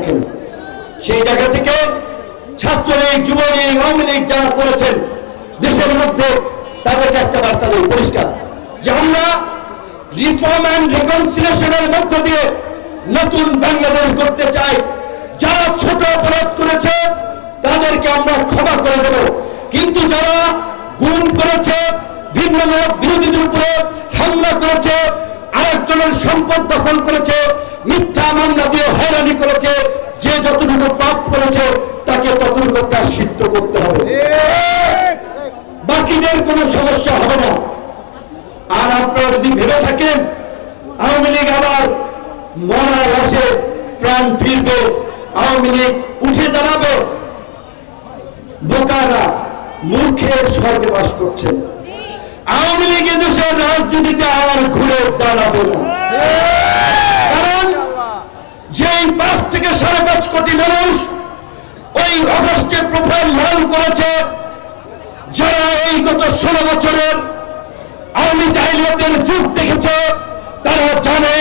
দেখেন। সেই জায়গা থেকে ছাত্রলীগ, যুবলীগ, আওয়ামী লীগ যারা করেছেন দেশের মধ্যে, তাদেরকে একটা বার্তা দেই পরিষ্কার, যে আমরা রিফর্ম অ্যান্ড রিকনসিলিয়েশনের মধ্য দিয়ে নতুন বাংলাদেশ করতে চাই। যারা ছোট অপরাধ করেছে তাদেরকে আমরা ক্ষমা করে দেব, কিন্তু যারা গুম করেছে, ভিন্ন মত বিরোধীদের উপরে হামলা করেছে, আরেকজনের সম্পদ দখল করেছে, মিথ্যা মামলা দিয়ে হয়রানি করেছে, যে যতটুকু পাপ করেছে তাকে ততটুকু প্রায়শ্চিত্ত করতে হবে, বাকিদের কোনো সমস্যা হবে না। আর আপনারা যদি ভেবে থাকেন আওয়ামী লীগ আবার মরা লাশে প্রাণ ফিরবে, আওয়ামী লীগ উঠে দাঁড়াবে, বোকারা মূর্খের স্বর্গে বাস করছেন। আওয়ামী লীগ দেশের রাজনীতিতে আর ঘুরে দাঁড়াবে না, কারণ যেই 5 থেকে 5.5 কোটি মানুষ ওই অগস্টে প্রোফাইল লাল করেছে, যারা এই গত 16 বছরের আওয়ামী জাহিলিয়াতের যুগ দেখেছে, তারা জানে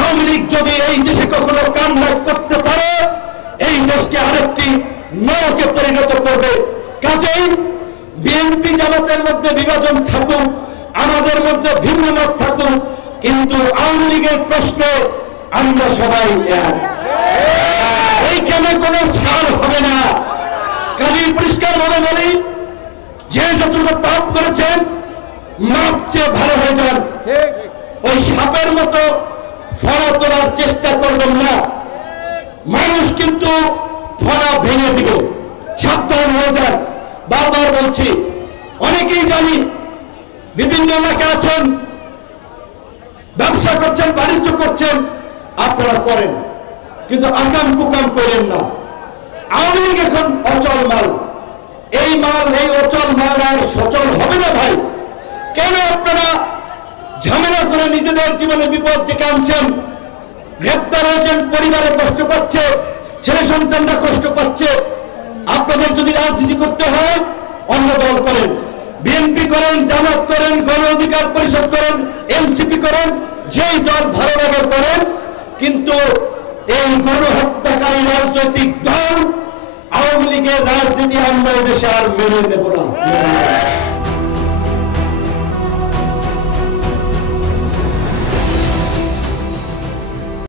আওয়ামী লীগ যদি এই দেশে কখনো কামব্যাক করতে পারে, এই দেশকে আরেকটি নরকে পরিণত করবে। কাজেই বিএনপি জামাতের মধ্যে বিভাজন থাকুক, আমাদের মধ্যে ভিন্ন মত থাকুক, কিন্তু আওয়ামী লীগের প্রশ্নে আমরা সবাই এক, এইখানে কোনো ছাড় হবে না। কাজেই পরিষ্কার ভাবে বলি, যে যতটুকু পাপ করেছেন মাপ চেয়ে ভালো হয়ে যান, ওই সাপের মতো ফড়া তোলার চেষ্টা করবেন না। মানুষ কিন্তু ফড়া ভেঙে দিবে, সাবধান হয়ে যায়। বারবার বলছি, অনেকেই জানি বিভিন্ন এলাকা আছেন, ব্যবসা করছেন, বাণিজ্য করছেন, আপনারা করেন, কিন্তু আকাম কুকাম করেন না। আওয়ামী লীগ এখন অচল মাল, এই মাল, এই অচল মাল আর সচল হবে না ভাই। কেন আপনারা ঝামেলা করে নিজেদের জীবনে বিপদ ডেকে আনছেন? গ্রেপ্তার হয়েছেন, পরিবারে কষ্ট পাচ্ছে, ছেলে সন্তানরা কষ্ট পাচ্ছে। আপনাদের যদি রাজনীতি করতে হয় অন্য দল করেন, বিএনপি করেন, জামাত করেন, গণ অধিকার পরিষদ করেন, এনসিপি করেন, যেই দল ভালো লাগে করেন, কিন্তু এই গণহত্যাকারী রাজনৈতিক দল আওয়ামী লীগের রাজনীতি আমরা এদেশে আর মেনে নেব না।